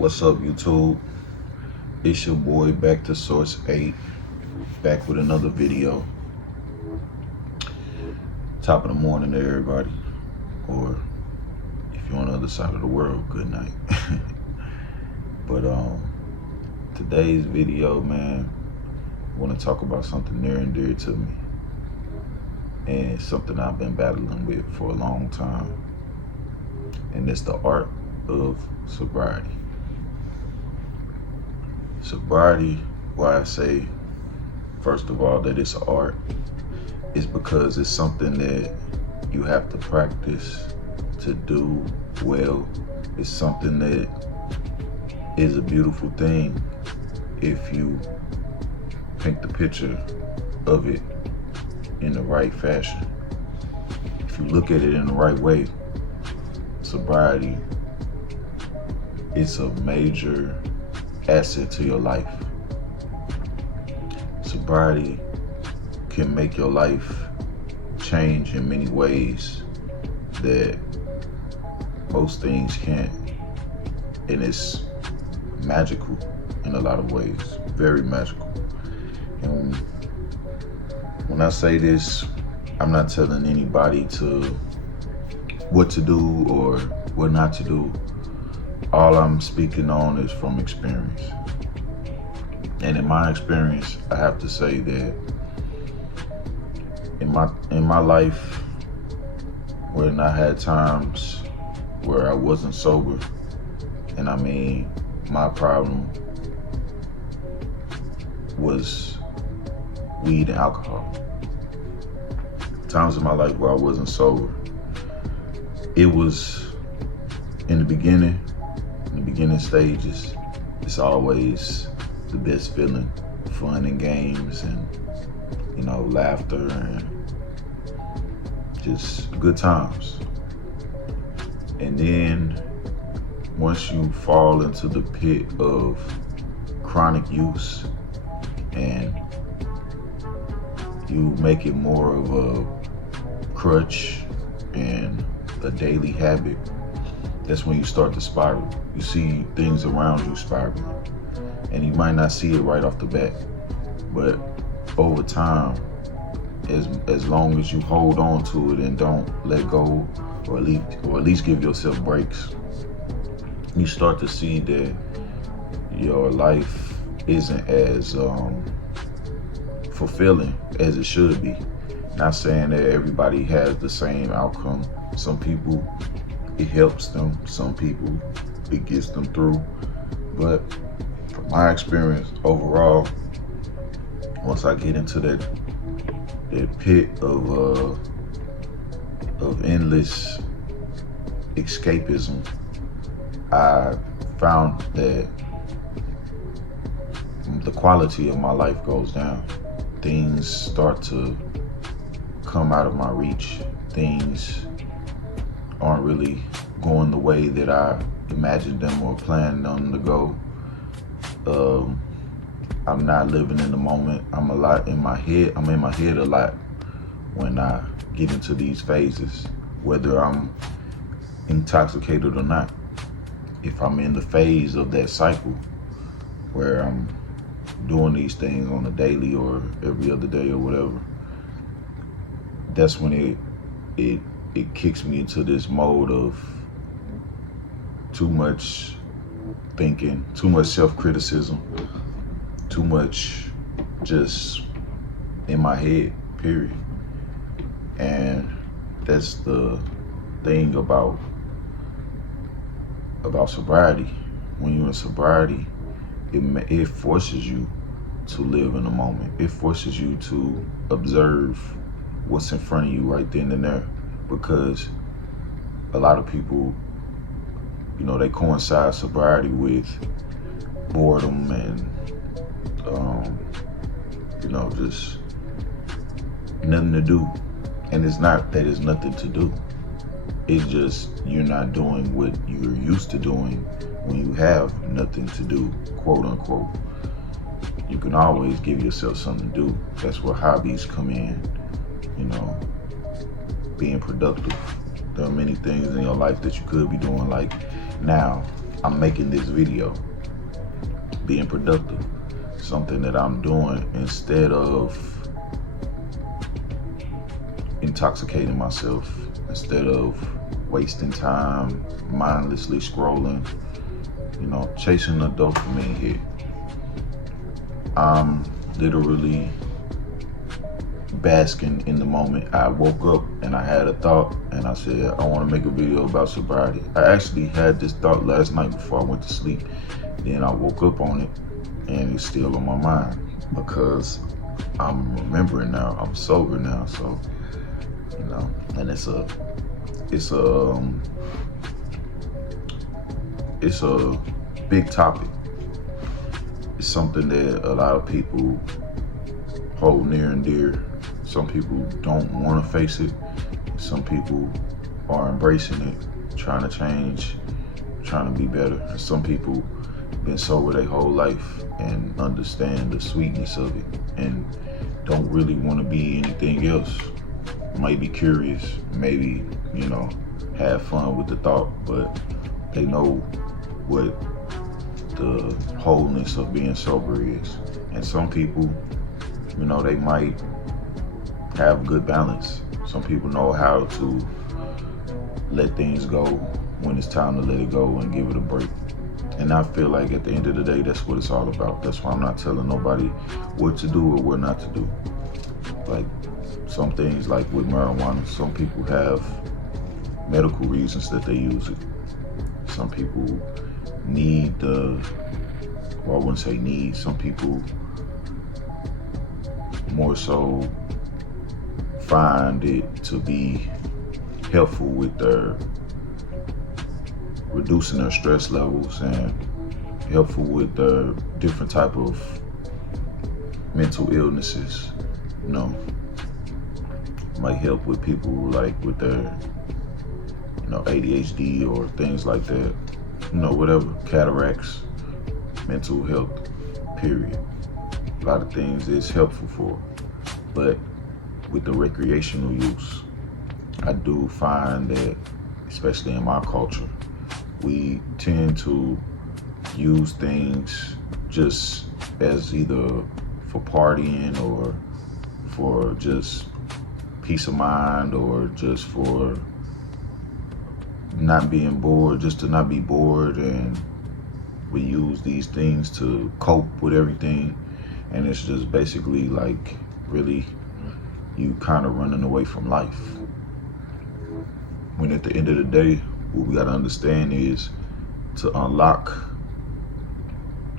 What's up, YouTube? It's your boy back to Source 8, back with another video. Top of the morning to everybody, or if you're on the other side of the world, good night. But today's video, man, I want to talk about something near and dear to me, and it's something I've been battling with for a long time, and it's the art of sobriety. Sobriety, why I say, first of all, that it's art, is because it's something that you have to practice to do well. It's something that is a beautiful thing if you paint the picture of it in the right fashion. If you look at it in the right way, sobriety is a major asset to your life. Sobriety can make your life change in many ways that most things can't. And it's magical in a lot of ways, very magical. And when I say this, I'm not telling anybody what to do or what not to do. All I'm speaking on is from experience. And in my experience, I have to say that in my life, when I had times where I wasn't sober, and I mean, my problem was weed and alcohol. Times in my life where I wasn't sober, it was in the beginning stages, it's always the best feeling, fun and games and, laughter and just good times. And then once you fall into the pit of chronic use and you make it more of a crutch and a daily habit, that's when you start to spiral. You see things around you spiraling, and you might not see it right off the bat, but over time, as long as you hold on to it and don't let go, or at least give yourself breaks, you start to see that your life isn't as fulfilling as it should be. Not saying that everybody has the same outcome. Some people, it helps them. Some people, it gets them through. But from my experience overall, once I get into that pit of endless escapism, I found that the quality of my life goes down. Things start to come out of my reach. Things aren't really going the way that I imagined them or planned them to go. I'm not living in the moment. I'm a lot in my head. I'm in my head a lot when I get into these phases, whether I'm intoxicated or not. If I'm in the phase of that cycle where I'm doing these things on a daily or every other day or whatever, that's when it kicks me into this mode of too much thinking, too much self-criticism, too much just in my head, period. And that's the thing about sobriety. When you're in sobriety, it forces you to live in the moment. It forces you to observe what's in front of you right then and there, because a lot of people, they coincide sobriety with boredom and just nothing to do. And it's not that it's nothing to do. It's just you're not doing what you're used to doing when you have nothing to do, quote unquote. You can always give yourself something to do. That's where hobbies come in, being productive. There are many things in your life that you could be doing. Like now, I'm making this video, being productive, something that I'm doing instead of intoxicating myself, instead of wasting time mindlessly scrolling, chasing the dopamine hit. I'm literally basking in the moment. I woke up and I had a thought and I said, I want to make a video about sobriety. I actually had this thought last night before I went to sleep. Then I woke up on it and it's still on my mind because I'm remembering now, I'm sober now. So, and it's a big topic. It's something that a lot of people hold near and dear. Some people don't want to face it. Some people are embracing it, trying to change, trying to be better. And some people been sober their whole life and understand the sweetness of it and don't really want to be anything else. Might be curious, maybe, have fun with the thought, but they know what the wholeness of being sober is. And some people, they might have good balance. Some people know how to let things go when it's time to let it go and give it a break. And I feel like at the end of the day, that's what it's all about. That's why I'm not telling nobody what to do or what not to do. Like some things, like with marijuana, some people have medical reasons that they use it. Some people need I wouldn't say need, some people more so find it to be helpful with their reducing their stress levels and helpful with their different type of mental illnesses. Might help with people like with their ADHD or things like that, whatever, cataracts, mental health, period. A lot of things it's helpful for. But with the recreational use, I do find that, especially in my culture, we tend to use things just as either for partying or for just peace of mind or just for not being bored, just to not be bored. And we use these things to cope with everything. And it's just basically like really you kind of running away from life. When at the end of the day, what we got to understand is to unlock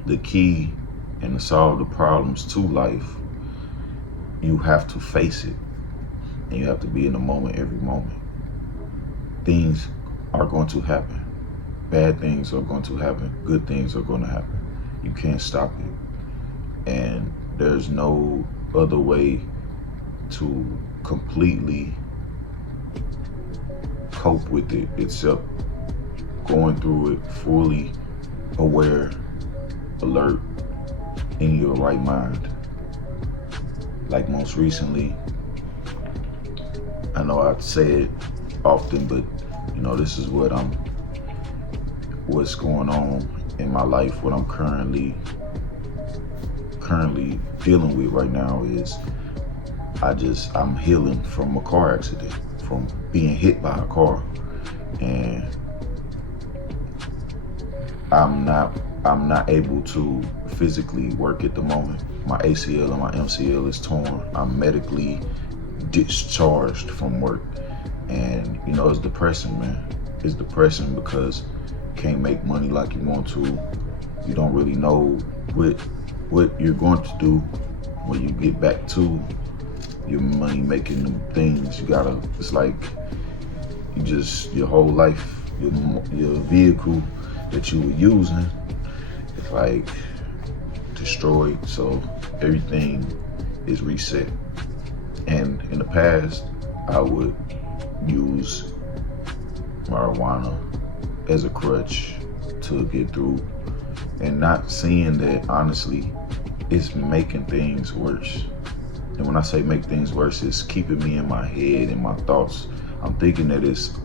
the key and to solve the problems to life, you have to face it. And you have to be in the moment every moment. Things are going to happen. Bad things are going to happen. Good things are going to happen. You can't stop it. And there's no other way to completely cope with it except going through it fully aware, alert, in your right mind. Like most recently, I know I say it often, but this is what's going on in my life. What I'm currently dealing with right now is I'm healing from a car accident, from being hit by a car, and I'm not able to physically work at the moment. My ACL and my MCL is torn. I'm medically discharged from work. And it's depressing, man. It's depressing because you can't make money like you want to. You don't really know what you're going to do when you get back to your money making things. It's like your whole life, your vehicle that you were using, it's like destroyed. So everything is reset. And in the past, I would use marijuana as a crutch to get through, and not seeing that honestly it's making things worse. And when I say make things worse, it's keeping me in my head and my thoughts. I'm thinking that it's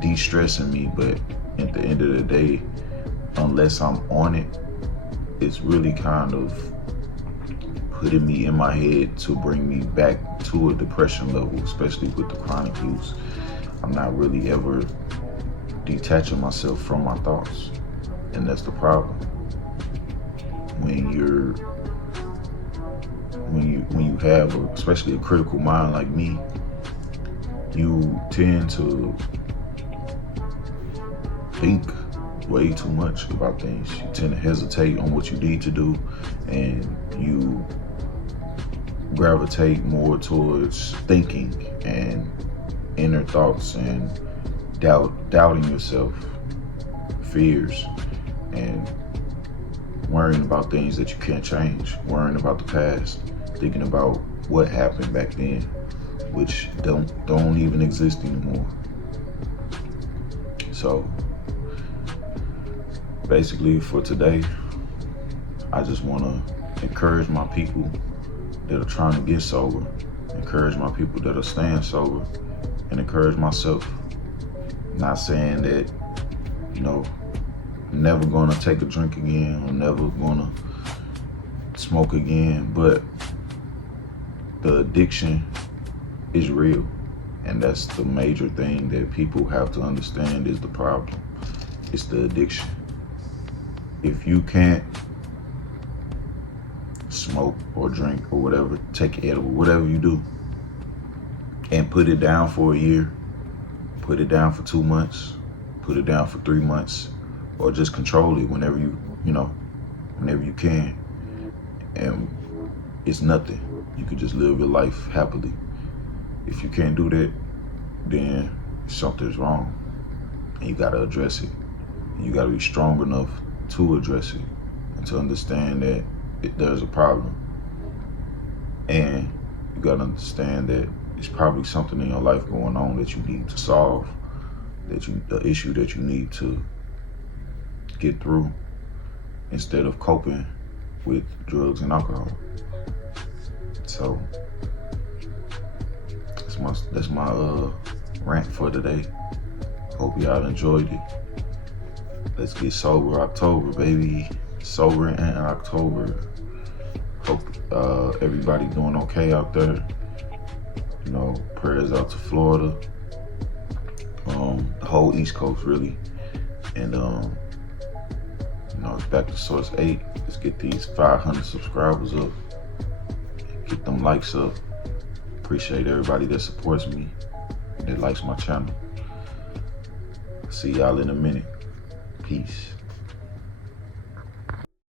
de-stressing me, but at the end of the day, unless I'm on it, it's really kind of putting me in my head to bring me back to a depression level, especially with the chronic use. I'm not really ever detaching myself from my thoughts, and that's the problem. When you have especially a critical mind like me, you tend to think way too much about things. You tend to hesitate on what you need to do, and you gravitate more towards thinking and inner thoughts and doubting yourself, fears, and worrying about things that you can't change, worrying about the past, thinking about what happened back then, which don't even exist anymore. So basically for today, I just want to encourage my people that are trying to get sober, encourage my people that are staying sober, and encourage myself. Not saying that, never gonna take a drink again or never gonna smoke again, but the addiction is real, and that's the major thing that people have to understand is the problem. It's the addiction. If you can't smoke or drink or whatever, take edible, whatever you do, and put it down for a year, put it down for 2 months, put it down for 3 months, or just control it whenever whenever you can. And it's nothing. You can just live your life happily. If you can't do that, then something's wrong, and you gotta address it. And you gotta be strong enough to address it and to understand that there's a problem. And you gotta understand that it's probably something in your life going on that you need to solve, the issue that you need to get through instead of coping with drugs and alcohol. So that's my rant for today. Hope y'all enjoyed it. Let's get sober October, baby. Sober in October. Hope everybody doing okay out there. Prayers out to Florida, the whole East Coast really, and it's back to Source 8. Let's get these 500 subscribers up, get them likes up. Appreciate everybody that supports me, that likes my channel. See y'all in a minute. Peace.